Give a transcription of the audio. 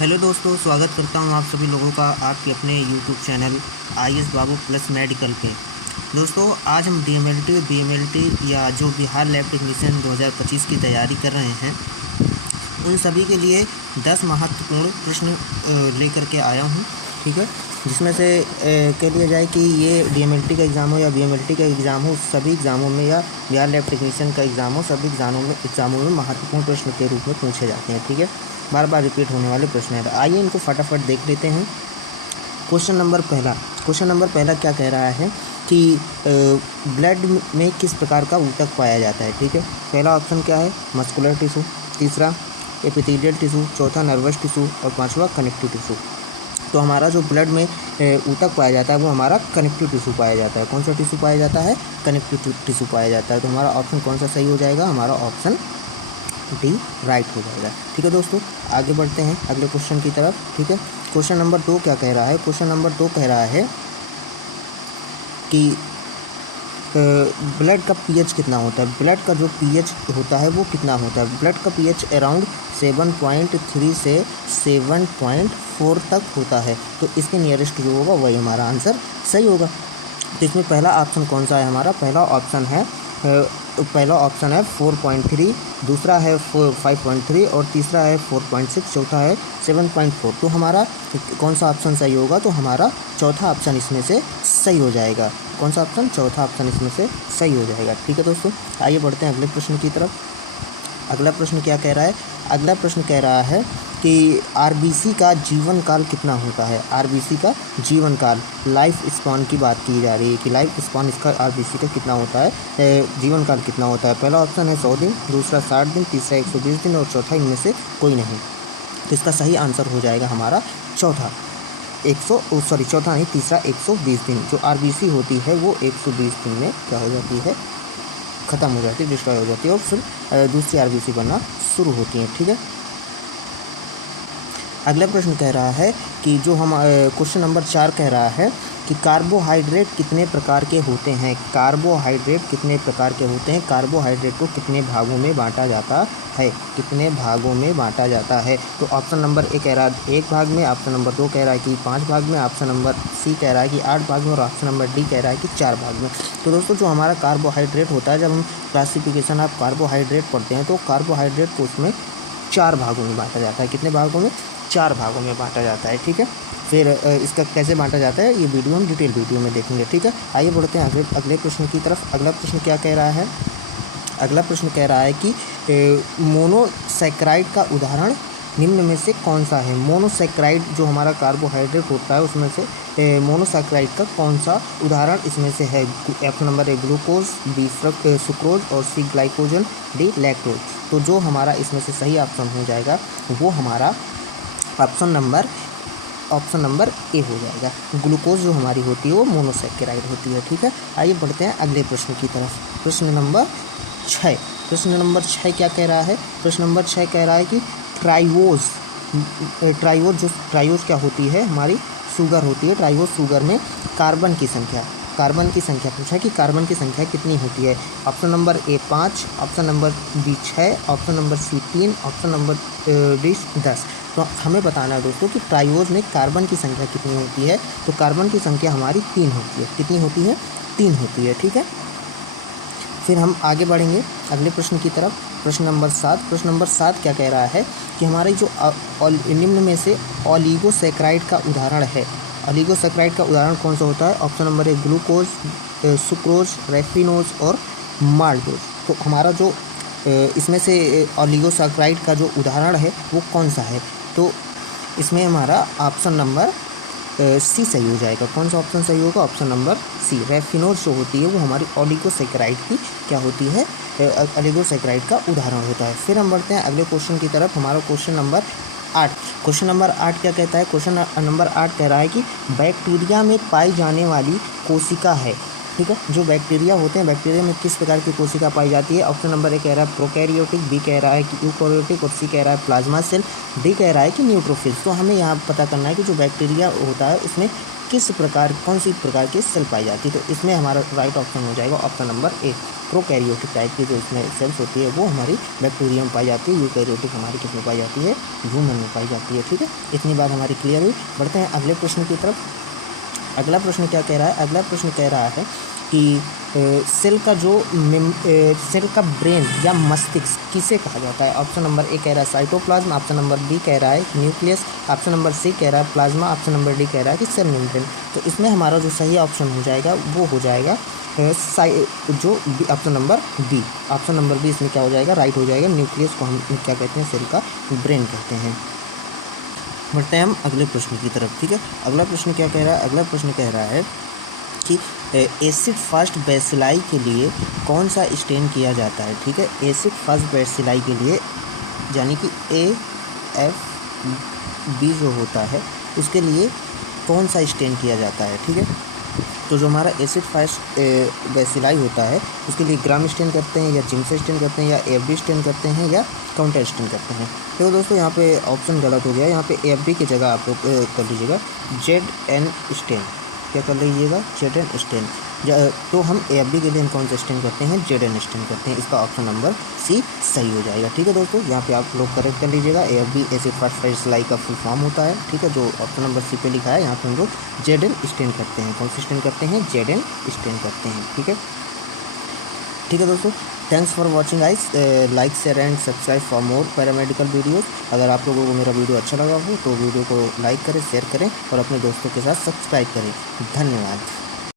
Hello दोस्तों, स्वागत करता हूं आप सभी लोगों का आपके अपने यूट्यूब चैनल आईएएस बाबू प्लस मेडिकल पे। दोस्तों, आज हम डीएमएलटी, बीएमएलटी या जो बिहार लैब टेक्नीशियन 2025 की तैयारी कर रहे हैं उन सभी के लिए 10 महत्वपूर्ण प्रश्न लेकर के आया हूं। ठीक है, जिसमें से कह लिया जाए कि ये डीएमएलटी का एग्ज़ाम हो या बीएमएलटी का एग्ज़ाम हो, सभी एग्ज़ामों में या बिहार लैब टेक्नीशियन का एग्ज़ाम हो, सभी एग्ज़ामों में महत्वपूर्ण प्रश्न के रूप में पूछे जाते हैं। ठीक है, बार बार रिपीट होने वाले प्रश्न हैं। आइए इनको फटाफट देख लेते हैं। क्वेश्चन नंबर पहला क्या कह रहा है कि ब्लड में किस प्रकार का ऊतक पाया जाता है। ठीक है, पहला ऑप्शन क्या है, मस्कुलर टिश्यू, तीसरा एपिथेलियल टिश्यू, चौथा नर्वस टिश्यू और पांचवा कनेक्टिव टिश्यू। तो हमारा जो ब्लड में ऊतक पाया जाता है वो हमारा कनेक्टिव टिश्यू पाया जाता है। कौन सा टिश्यू पाया जाता है? कनेक्टिव टिश्यू पाया जाता है। तो हमारा ऑप्शन कौन सा सही हो जाएगा? हमारा ऑप्शन डी राइट हो जाएगा। ठीक है दोस्तों, आगे बढ़ते हैं अगले क्वेश्चन की तरफ। ठीक है, क्वेश्चन नंबर 2 क्या कह रहा है? क्वेश्चन नंबर 2 कह रहा है कि ब्लड का पीएच कितना होता है। ब्लड का जो पीएच होता है वो कितना होता है? ब्लड का पीएच अराउंड 7.3 से 7.4 तक होता है। तो इसके नियरेस्ट जो होगा वही हमारा आंसर सही होगा। तो इसमें पहला ऑप्शन कौन सा है हमारा? पहला ऑप्शन है 4.3, दूसरा है 5.3 और तीसरा है 4.6, चौथा है 7.4। तो हमारा कौन सा ऑप्शन सही होगा? तो हमारा चौथा ऑप्शन इसमें से सही हो जाएगा। कौन सा ऑप्शन? चौथा ऑप्शन इसमें से सही हो जाएगा। ठीक है दोस्तों, आइए बढ़ते हैं अगले प्रश्न की तरफ। अगला प्रश्न क्या कह रहा है? अगला प्रश्न कह रहा है कि आरबीसी का जीवन काल कितना होता है। आरबीसी का जीवन काल, लाइफ स्पैन की बात की जा रही है कि लाइफ स्पैन इसका आरबीसी का कितना होता है, जीवन काल कितना होता है। पहला ऑप्शन है 100 दिन, दूसरा 60 दिन, तीसरा 120 दिन और चौथा इनमें से कोई नहीं। तो इसका सही आंसर हो जाएगा हमारा चौथा, तीसरा 120 दिन। जो आरबीसी होती है वो 120 दिन में क्या हो जाती है? ख़त्म हो जाती है, डिस्ट्रॉय हो जाती है और फिर दूसरी आरबीसी बनना शुरू होती है। ठीक है, अगला प्रश्न कह रहा है कि जो हम क्वेश्चन नंबर 4 कह रहा है कि कार्बोहाइड्रेट कितने प्रकार के होते हैं। कार्बोहाइड्रेट कितने प्रकार के होते हैं? कार्बोहाइड्रेट को कितने भागों में बांटा जाता है? कितने भागों में बांटा जाता है? तो ऑप्शन नंबर ए कह रहा है 1 भाग में, ऑप्शन नंबर 2 कह रहा है कि 5 भाग में, ऑप्शन नंबर सी कह रहा है कि 8 भाग में और ऑप्शन नंबर डी कह रहा है कि 4 भाग में। तो दोस्तों, जो हमारा कार्बोहाइड्रेट होता है, जब हम क्लासिफिकेशन ऑफ कार्बोहाइड्रेट पढ़ते हैं तो कार्बोहाइड्रेट को उसमें 4 भागों में बांटा जाता है। कितने भागों में? 4 भागों में बांटा जाता है। ठीक है, फिर इसका कैसे बांटा जाता है ये वीडियो हम डिटेल वीडियो में देखेंगे। ठीक है, आइए बढ़ते हैं अगले प्रश्न की तरफ। अगला प्रश्न क्या कह रहा है? अगला प्रश्न कह रहा है कि मोनोसैकेराइड का उदाहरण निम्न में से कौन सा है। मोनोसैकेराइड जो हमारा कार्बोहाइड्रेट होता है उसमें से मोनोसैकेराइड का कौन सा उदाहरण इसमें से है? Option number A glucose, B sucrose और सी ग्लाइकोजन, डी लैक्टोज। तो जो हमारा इसमें से सही ऑप्शन हो जाएगा वो हमारा ऑप्शन नंबर ए हो जाएगा। ग्लूकोज जो हमारी होती है वो मोनोसैकेराइड होती है। ठीक है, आइए बढ़ते हैं अगले प्रश्न की तरफ। प्रश्न नंबर 6 क्या कह रहा है? प्रश्न नंबर 6 कह रहा है कि ट्राइवोज क्या होती है? हमारी शुगर होती है। ट्राइवोज शुगर में कार्बन की संख्या पूछा है कि कार्बन की संख्या कितनी होती है। Option number A 5, option number B 6, option number C 3, option number D 10। तो हमें बताना है दोस्तों कि ट्राइवोज में कार्बन की संख्या कितनी होती है। तो कार्बन की संख्या हमारी 3 होती है। कितनी होती है? 3 होती है। ठीक है, फिर हम आगे बढ़ेंगे अगले प्रश्न की तरफ। प्रश्न नंबर 7 क्या कह रहा है कि हमारे जो निम्न में से ओलिगोसैकेराइड का उदाहरण है। ओलिगोसैकेराइड का उदाहरण कौन सा होता है? Option number A glucose, sucrose, raffinose और माल्टोज। तो हमारा जो इसमें से ओलिगोसैकेराइड का जो उदाहरण है वो कौन सा है? तो इसमें हमारा ऑप्शन नंबर सी सही हो जाएगा। कौन सा ऑप्शन सही होगा? ऑप्शन नंबर सी। रैफिनोज जो होती है वो हमारी ओलिगोसैकेराइड की क्या होती है? ओलिगोसैकेराइड का उदाहरण होता है। फिर हम बढ़ते हैं अगले क्वेश्चन की तरफ। हमारा क्वेश्चन नंबर 8 क्या कहता है? क्वेश्चन नंबर 8 कह रहा है कि बैक्टीरिया में पाई जाने वाली कोशिका है। ठीक है, जो बैक्टीरिया होते हैं, बैक्टीरिया में किस प्रकार की कोशिका पाई जाती है? ऑप्शन नंबर ए कह रहा है प्रोकैरियोटिक, बी कह रहा है कि यूकैरियोटिक और सी कह रहा है प्लाज्मा सेल, डी कह रहा है कि न्यूट्रोफिल्स। तो हमें यहाँ पता करना है कि जो बैक्टीरिया होता है उसमें किस प्रकार कौन सी प्रकार की सेल पाई जाती है? तो इसमें हमारा राइट ऑप्शन हो जाएगा ऑप्शन नंबर ए। प्रोकैरियोटिक टाइप की जो इसमें सेल्स होती है वो हमारी बैक्टीरिया में पाई जाती है। यूकैरियोटिक हमारी किस में पाई जाती है? ह्यूमन में पाई जाती है। ठीक है, इतनी बात हमारी क्लियर हुई। बढ़ते हैं अगले प्रश्न की तरफ। अगला प्रश्न क्या कह रहा है? अगला प्रश्न कह रहा है कि सेल का जो सेल का ब्रेन या मस्तिष्क किसे कहा जाता है? ऑप्शन नंबर ए कह रहा है साइटोप्लाज्म, ऑप्शन नंबर बी कह रहा है न्यूक्लियस, ऑप्शन नंबर सी कह रहा है प्लाज्मा, ऑप्शन नंबर डी कह रहा है कि सेल मेम्ब्रेन। तो इसमें हमारा जो सही ऑप्शन हो जाएगा वो हो जाएगा जो option number B. Option number B इसमें क्या हो जाएगा? राइट हो जाएगा। न्यूक्लियस को हम क्या कहते हैं? सेल का ब्रेन कहते हैं। बढ़ते हैं हम अगले प्रश्न की तरफ। ठीक है, अगला प्रश्न क्या कह रहा है? अगला प्रश्न कह रहा है कि एसिड फर्स्ट बेसिलाई के लिए कौन सा स्टेन किया जाता है? ठीक है, एसिड फर्स्ट बेसिलाई के लिए यानी कि AFB जो होता है उसके लिए कौन सा स्टेन किया जाता है? ठीक है, तो जो हमारा एसिड फर्स्ट बेसिलाई होता है उसके लिए ग्राम स्टेन करते हैं या जिंक्स स्टेन करते हैं या AFB स्टेन करते हैं या काउंटर स्टेन करते हैं। तो दोस्तों यहाँ पे ऑप्शन गलत हो गया। यहाँ पे AFB की जगह आप लोग कर लीजिएगा ZN स्टेन। क्या कर लीजिएगा? ZN stain. तो हम AFB के लिए हम कौन सा स्टेन करते हैं? ZN स्टेन करते हैं। इसका ऑप्शन नंबर सी सही हो जाएगा। ठीक है दोस्तों, यहाँ पे आप लोग करेक्ट कर लीजिएगा। AFB एसिड फर्स्ट बेसिलाई का फुल फॉर्म होता है। ठीक है, जो ऑप्शन नंबर सी पे लिखा है यहाँ पे हम लोग ZN स्टेन करते हैं। कौन सा स्टेन करते हैं? ZN स्टेन करते हैं। ठीक है, ठीक है दोस्तों, thanks for watching guys. Like share and subscribe for more paramedical videos. अगर आप लोगों को मेरा वीडियो अच्छा लगा हो तो वीडियो को लाइक करें, शेयर करें और अपने दोस्तों के साथ सब्सक्राइब करें। धन्यवाद।